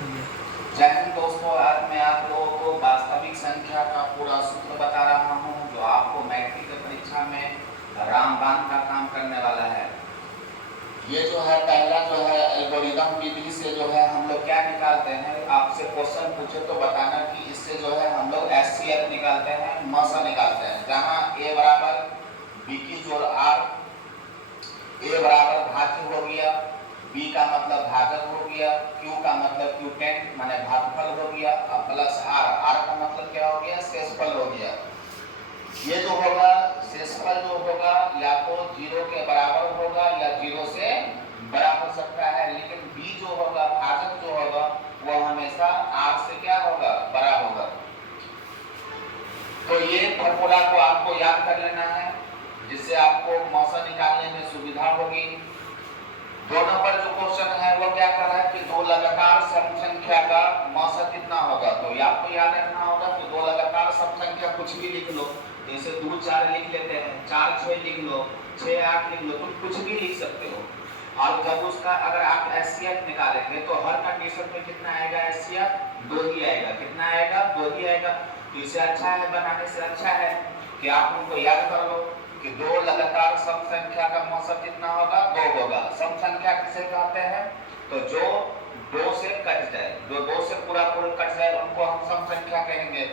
जय हिंद दोस्तों, आज मैं आप लोगों को वास्तविक संख्या का पूरा सूत्र बता रहा हूँ जो आपको मैट्रिक की परीक्षा में रामबाण का काम करने वाला है। ये जो है पहला जो है एल्गोरिदम विधि से जो है हम लोग क्या निकालते हैं, आपसे क्वेश्चन पूछे तो बताना कि इससे जो है हम लोग एचसीएफ निकालते हैं, मसा निकालते हैं, जहाँ ए बराबर बी की जोड़ आर, ए बराबर भाज्य हो गया, बी का मतलब भाजक हो गया, क्यू का मतलब क्यूटेंट माने भागफल हो गया, और प्लस आर, आर का मतलब क्या हो गया, शेषफल हो गया। ये जो होगा शेषफल जो होगा या तो 0 के बराबर होगा या 0 से बड़ा हो सकता है, लेकिन बी जो होगा भाजक जो होगा वो हमेशा आर से क्या होगा, बड़ा होगा। तो ये फॉर्मूला को आपको याद कर लेना है, जिससे आपको मौसा निकालने में सुविधा होगी। 2 नंबर जो क्वेश्चन है वो क्या कर रहा है कि दो लगातार सम संख्या का मौसा कितना होगा। तो आपको याद रखना होगा कि दो लगातार सम संख्या कुछ भी लिख लो, जैसे 2 4 लिख लेते हैं, 4 6 लिख लो, 6 8 लिख लो, तुम कुछ भी लिख सकते हो। और जब उसका अगर आप एचसीएफ निकालेंगे तो हर कंडीशन में कितना आएगा, एचसीएफ 2 ही आएगा। कितना आएगा, 2 ही आएगा। तो इससे अच्छा है, बनाने से अच्छा है कि आप उनको याद कर लो कि दो लगातार सम संख्या का मौसम कितना होगा, 2 होगा। सम संख्या किसे कहते हैं, तो जो 2 से कट जाए, जो 2 से पूरा कट जाए उनको हम सम संख्या कहेंगे।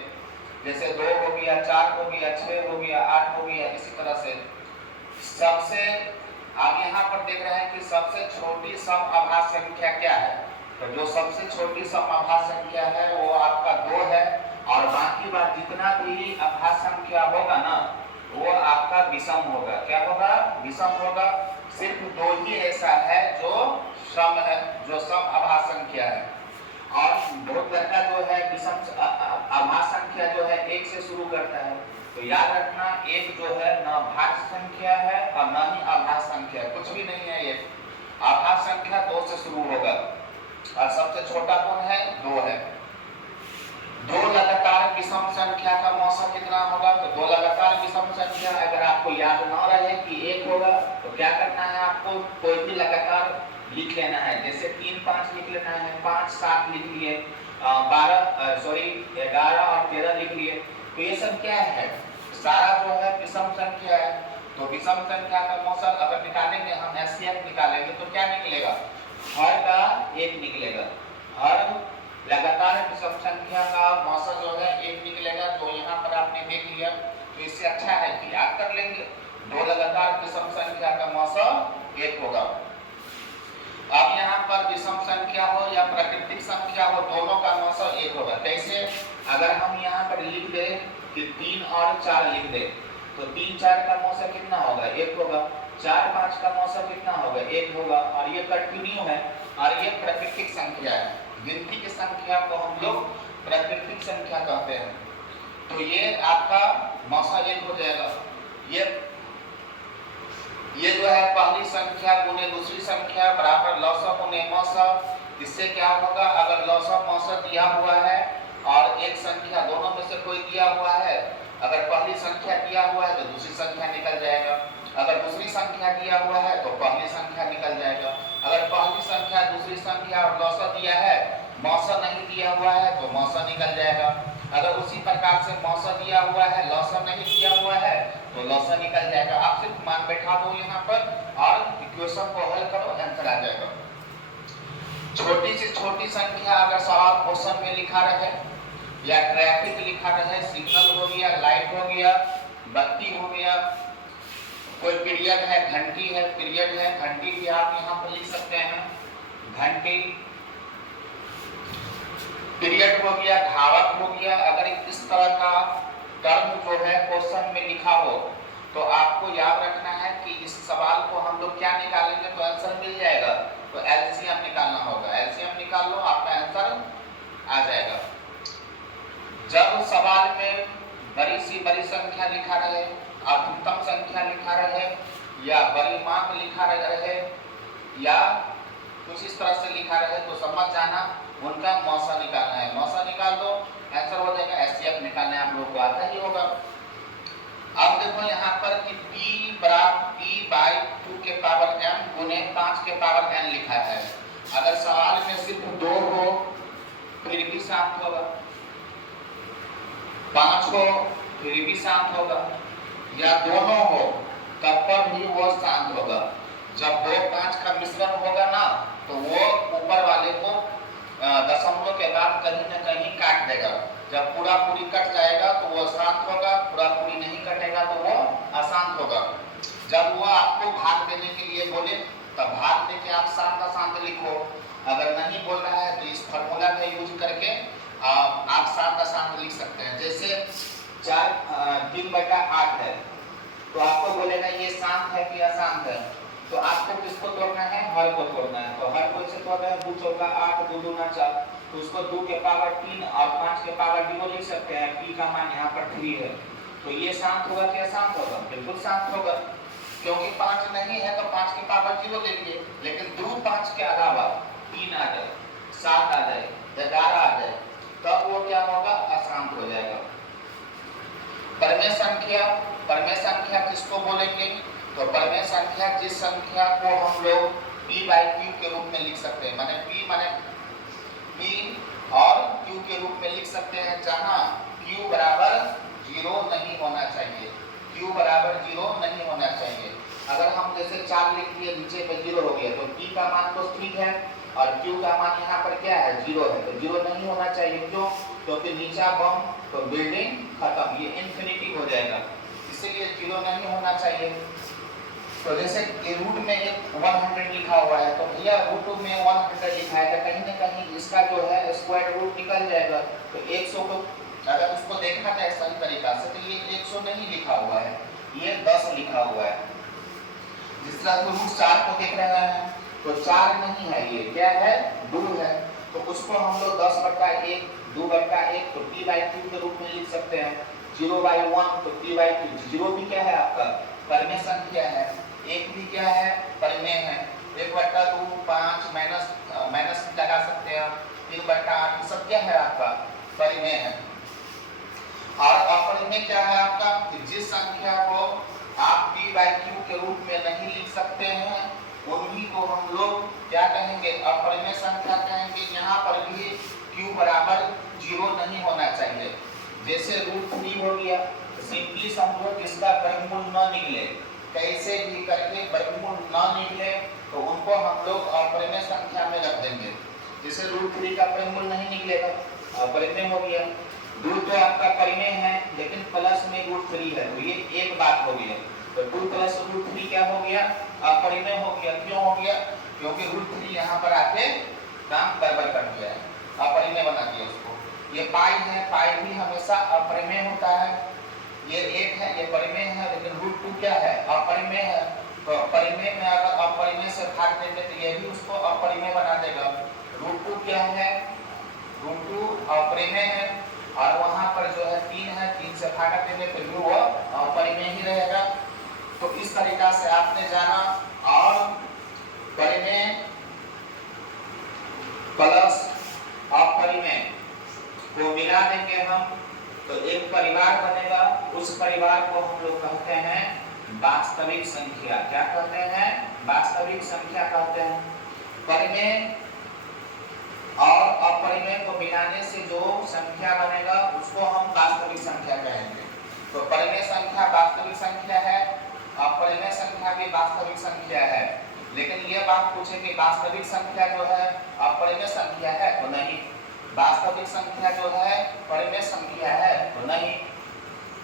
जैसे 2 हो गया, 4 हो गया, 6 हो गया, 8 हो गया, इसी तरह से। सबसे आप यहाँ पर देख रहे हैं कि सबसे छोटी सम आभास संख्या क्या है, तो जो सबसे छोटी सम आभास संख्या है वो आपका 2 है, और बाकी बात जितना भी आभास संख्या होगा ना वो आपका विषम होगा। क्या होगा, विषम होगा। सिर्फ 2 ही ऐसा है जो सम है, जो सम आभास संख्या है। और बहुत लड़का जो है विषम आभास संख्या जो है 1 से शुरू करता है। तो याद रखना, 1 जो है न भाज्य संख्या है और न ही आभास संख्या, कुछ भी नहीं है। ये आभास संख्या 2 से शुरू होगा और सबसे छोटा कौन है, 2 है। 2 लगातार विषम संख्या का मौसम कितना होगा, तो 2 लगातार विषम संख्या अगर आपको याद न रहे कि 1 होगा तो क्या करना है, आपको कोई भी लगातार लिख लेना है। जैसे 3 5 लिख लेना है, 5 7 लिख लिए, 11 और 13 लिख लिए। तो ये सब क्या है, सारा जो है विषम संख्या है। तो विषम संख्या का मौसम अगर निकालेंगे हम, एचसीएफ निकालेंगे तो क्या निकलेगा, हर का 1 निकलेगा। हर लगातार विषम संख्या का मौसम जो है 1 निकलेगा। तो यहाँ पर आपने देख लिया, तो इससे अच्छा है कि याद कर लेंगे 2 लगातार विषम संख्या का मौसम 1 होगा। अब यहाँ पर विषम संख्या हो या प्राकृतिक संख्या हो, दोनों का मौसम 1 होगा। कैसे, अगर हम यहाँ पर लिख दे कि 3 और 4 लिख दे, तो 3 4 का मौसम कितना होगा, 1 होगा। 4 5 का मौसम कितना होगा, 1 होगा। और ये कंटिन्यू है और ये प्राकृतिक संख्या है। गिनती की संख्या को हम लोग प्राकृतिक संख्या कहते हैं। तो ये आपका मौसम 1 हो जाएगा। ये जो है पहली संख्या गुने दूसरी संख्या बराबर लौसम गुने मौसम। इससे क्या होगा, अगर लौसम मौसम दिया हुआ है और एक संख्या दोनों में से कोई दिया हुआ है, अगर पहली संख्या दिया हुआ है तो दूसरी संख्या निकल जाएगा, अगर दूसरी संख्या दिया हुआ है तो पहली संख्या निकल जाएगा। अगर पहली संख्या दूसरी संख्या और लौसम दिया है, मौसम नहीं दिया हुआ है तो मौसम निकल जाएगा। अगर उसी प्रकार से मौसम दिया हुआ है, लौसम नहीं दिया हुआ है तो लौसम निकल जाएगा। आप सिर्फ मान बैठा दो यहाँ पर और इक्वेशन को हल करो, आंसर आ जाएगा। छोटी से छोटी संख्या अगर सवाल क्वेश्चन में लिखा रहे या ट्रैफिक लिखा रहे, सिग्नल हो गया, लाइट हो गया, बत्ती हो गया, कोई पीरियड है, घंटी है, पीरियड है, घंटी भी आप यहाँ पर लिख सकते हैं। घंटी, पीरियड हो गया, धावक हो गया। अगर इस तरह का टर्म जो है क्वेश्चन में लिखा हो तो आपको याद रखना है कि इस सवाल को हम लोग क्या निकालेंगे तो आंसर मिल जाएगा। तो एलसीएम निकालना होगा, एलसीएम निकाल लो, आपका आंसर आ जाएगा। जब सवाल में बड़ी सी बड़ी संख्या लिखा रहे, अधिकतम संख्या लिखा रहे या बड़ी माप लिखा रहे या कुछ इस तरह से लिखा रहे तो समझ जाना उनका मौसा निकालना है। मौसा निकाल दो, आंसर हो जाएगा। एचसीएफ निकालने आप लोगों को आता ही होगा। अब देखो यहाँ पर कि p बराबर p/2 के पावर m गुने 5 के पावर n लिखा है। अगर सवाल में सिर्फ 2 हो शांत होगा, 5 हो फिर भी शांत होगा, या दोनों हो तब पर भी वो शांत होगा। जब 2 5 का मिश्रण होगा ना तो वो ऊपर वाले को दशमलव के बाद कहीं न कहीं काट देगा। जब पूरा पूरी कट जाएगा तो वो शांत होगा, पूरा पूरी नहीं कटेगा तो वो अशांत होगा। जब वो आपको भाग देने के लिए बोले तब भाग देके आप शांत अशांत लिखो। अगर नहीं बोल रहा है तो इस फार्मूला का यूज करके आप शांत अशांत लिख सकते हैं। जैसे 3/8 है तो आपको बोलेगा ये शांत है कि अशांत है, तो आपको किसको तोड़ना है, हर को तोड़ना है। तो हर को इसे तोड़ना है, 2 चौका 8, 2 दूना 4, तो उसको 2 के पावर 3 और 5 के पावर 0 लिख सकते हैं। p का मान यहाँ पर 3 है, तो ये शांत होगा कि अशांत होगा, बिल्कुल शांत होगा, क्योंकि 5 नहीं है तो 5 के पावर 0 ले लिए। लेकिन 2 5 के अलावा 3 आ जाए, 7 आ जाए, 11 आ जाए, तब वो क्या होगा, अशांत हो जाएगा। परमेय संख्या किसको बोलेंगे, तो परमेय संख्या जिस संख्या को हम लोग p/q के रूप में लिख सकते हैं, माने p और q के रूप में लिख सकते हैं, जहां q बराबर 0 नहीं होना चाहिए, q बराबर 0 नहीं होना चाहिए। अगर हम जैसे 4 लिख दिए, नीचे पे 0 हो गया, तो p का मान तो ठीक है और q का मान यहाँ पर क्या है, 0 है, तो 0 नहीं होना चाहिए। क्यों, क्योंकि नीचा बम तो बिल्डिंग खत्म, ये इन्फिनिटी हो जाएगा, इसलिए 0 नहीं होना चाहिए। तो जैसे रूट में एक 100 लिखा हुआ है, तो भैया रूट में 100 लिखा है तो कहीं ना कहीं इसका जो है स्क्वायर रूट निकल जाएगा। तो 100 को अगर उसको देखा जाए सही तरीका से तो ये 100 नहीं लिखा हुआ है, ये 10 लिखा हुआ है। जिस तरह से रूट 4 को देख रहे हैं तो 4 नहीं है, ये क्या है, 2 है, तो उसको हम लोग 10/1 2/1 तो p/q के रूप में लिख सकते हैं। 0/1 तो p/q, 0 भी क्या है आपका परमेय संख्या है, 1 भी क्या है, परमेय है। 1/2 5 माइनस लगा सकते हैं, 3/8 सब क्या है आपका परिमेय है। और अपरिमेय क्या है आपका, कि जिस संख्या को आप p/q के रूप में नहीं लिख सकते हैं उन्हीं को हम लोग क्या कहेंगे, अपरिमेय संख्या कहेंगे। यहाँ पर भी q बराबर 0 नहीं होना चाहिए। जैसे √3 हो गया, सिंपली समझो किसका वर्गमूल न निकले, कैसे भी करके वर्गमूल न निकले तो उनको हम लोग अपरिमेय संख्या में रख देंगे। जैसे √3 का वर्गमूल नहीं निकलेगा, अपरिमेय हो गया। 2 तो आपका परिमेय है लेकिन प्लस में √3 है, तो ये एक बात हो गया। तो 2 + √3 क्या हो गया, अपरिमेय हो गया। क्यों हो गया, क्योंकि √3 यहाँ पर आके काम गड़बड़ कर दिया है, अपरिमेय बना दिया उसको। ये पाई है, पाई भी हमेशा अपरिमेय होता है। ये 1 है, ये परिमेय है, लेकिन √2 क्या है, अपरिमेय है। तो परिमेय में अगर अपरिमेय से भाग देंगे तो ये भी उसको अपरिमेय बना देगा। √2 क्या है, √2 अपरिमेय है, और वहां पर जो है 3 है, 3 से भाग देंगे तो भी वो अपरिमेय ही रहेगा। तो इस तरीका से आपने जाना, और परिमेय प्लस अपरिमेय को मिला देंगे हम तो एक परिवार बनेगा। उस परिवार को हम लोग कहते हैं वास्तविक संख्या। क्या कहते हैं, वास्तविक संख्या कहते हैं। परिमेय और अपरिमेय को मिलाने से जो संख्या बनेगा उसको हम वास्तविक संख्या कहेंगे। तो परिमेय संख्या वास्तविक संख्या है, अपरिमेय संख्या भी वास्तविक संख्या है। लेकिन ये बात पूछे कि वास्तविक संख्या जो है अपरिमेय संख्या है, तो नहीं, वास्तविक संख्या जो है